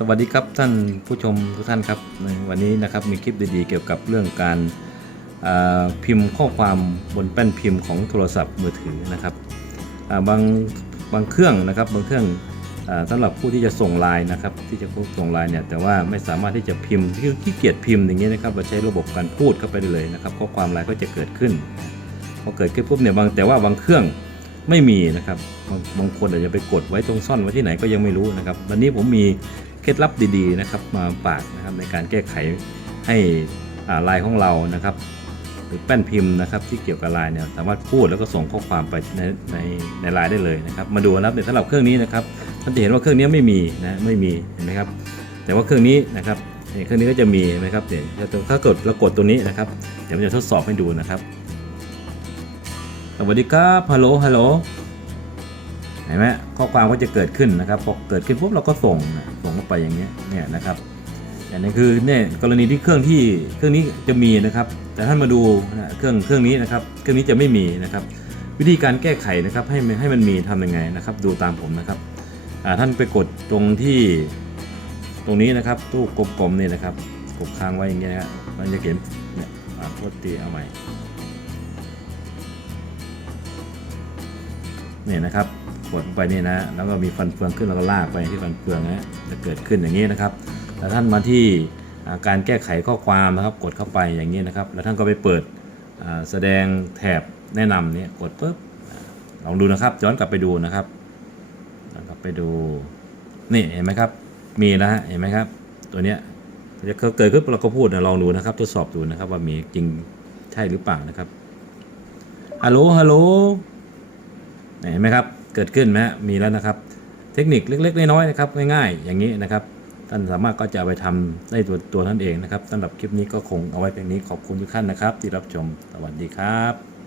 สวัสดีครับท่านผู้ชมทุกท่านครับวันนี้นะครับมีคลิปดีๆ เกี่ยวกับเรื่องการพิมพ์ข้อความบนแป้นพิมพ์ของโทรศัพท์มือถือนะครับาบางบางเครื่องนะครับบางเครื่องอ่าสำหรับผู้ที่จะส่งไลน์นะครับที่จะส่งไลน์เนี่ยแต่ว่าไม่สามารถที่จะพิมพ์ที่ขี้เกียจพิมพ์อย่างนี้นะครับเราใช้ระบบการพูดเข้าไปเลยนะครับข้อความไลน์ก็จะเกิดขึ้นพอเกิดขึ้นปุ๊บเนี่ยบางแต่ว่าบางเครื่อง ไม่มีนะครับบางบางคนอาจจะไปกดไว้ตรงซ่อนไว้ที่ไหนก็ยังไม่รู้นะครับ วันนี้ผมมีเคล็ดลับดีๆนะครับมาฝากนะครับในการแก้ไขให้อ่าไลน์ของเรานะครับ หรือแป้นพิมพ์นะครับที่เกี่ยวกับลน์เนี่ยสามารถพูดแล้วก็ส่งข้อความไปในในในลน์ได้เลยนะครับ มาดูนะครับในสำหรับเครื่องนี้นะครับท่านจะเห็นว่าเครื่องนี้ไม่มีนะไม่มีเห็นไหมครับแต่ว่าเครื่องนี้นะครับเครื่องนี้ก็จะมีเห็นไหมครับเดี๋ยวถ้ากดเรากดตัวนี้นะครับเดี๋ยวมันจะทดสอบให้ดูนะครับ สวัสดีครับฮัลโหลฮัลโหลเห็นไหมข้อความก็จะเกิดขึ้นนะครับพอเกิดขึ้นปุ๊บเราก็ส่งส่งเข้าไปอย่างเงี้ยเนี่ยนะครับอย่างนี้คือเนี่ยกรณีที่เครื่องที่เครื่องนี้จะมีนะครับ แต่ท่านมาดูนะเครื่องเครื่องนี้นะครับ เครื่องนี้จะไม่มีนะครับ วิธีการแก้ไขนะครับให้ให้มันมีทำยังไงนะครับ ดูตามผมนะครับท่านไปกดตรงที่ตรงนี้นะครับ ตู้กลมๆนี่นะครับกดค้างไว้อย่างเงี้ยนะครับมันจะเขียนเนี่ยอ่าโทษทีเอาใหม่ เนี่ยนะครับกดลงไปนี่นะ แล้วก็มีฟันเฟืองขึ้นแล้วก็ลากไปที่ฟันเฟืองนะจะเกิดขึ้นอย่างนี้นะครับแล้วท่านมาที่การแก้ไขข้อความนะครับ กดเข้าไปอย่างนี้นะครับ แล้วท่านก็ไปเปิดแสดงแถบแนะนำเนี่ยกดปุ๊บลองดูนะครับ ย้อนกลับไปดูนะครับย้อนกลับไปดูนี่เห็นไหมครับ มีนะฮะเห็นไหมครับ ตัวเนี้ยจะเกิดขึ้นเราก็พูดนะลองดูนะครับทดสอบดูนะครับว่ามีจริงใช่หรือเปล่านะครับฮัลโหลฮัลโหล เห็นไหมครับ เกิดขึ้นไหมฮะมีแล้วนะครับ เทคนิคเล็กๆน้อยๆนะครับง่ายๆ อย่างนี้นะครับ ท่านสามารถก็จะไปทำได้ตัวตัวท่านเองนะครับสำหรับคลิปนี้ก็คงเอาไว้เพียงนี้ขอบคุณทุกท่านนะครับ ที่รับชมสวัสดีครับ